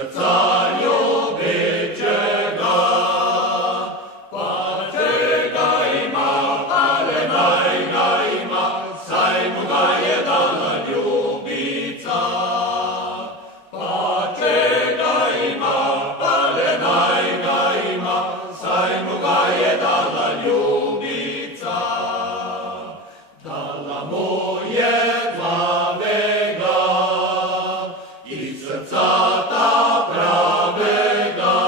srca ljubiće ga, pa čega ima, ale naj ga ima, saj mu ga je dala ljubica. Pa čega ima, ale naj ga ima, saj mu ga je dala ljubica. Dala mu je plavega i srca ta pravega,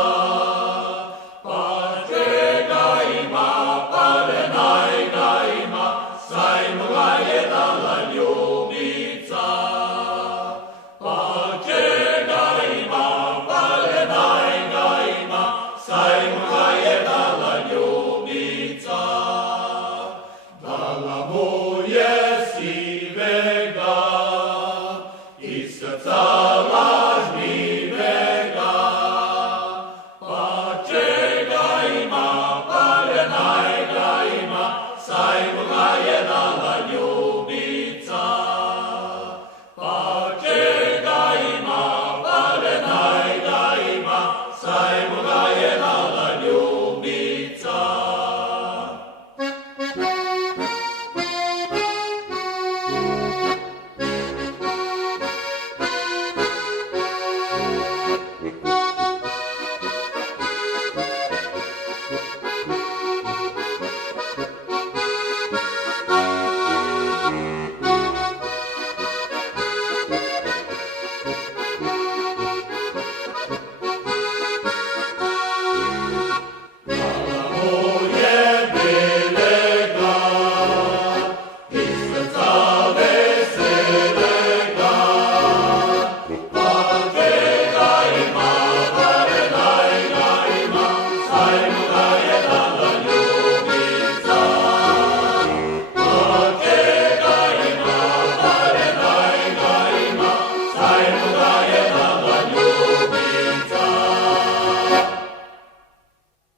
pa čega ima, ale naj ga ima, saj mu ga je dala ljubica. Pa čega ima, ale naj ga ima, saj mu ga je dala ljubica. Dala mu je sivega i srca lažnivega, pa čega ima, ale naj ga ima, saj mu ga je dala ljubica. Pa čega ima, ale naj ga ima, saj mu ga je dala ljubica. Moje bilega i srca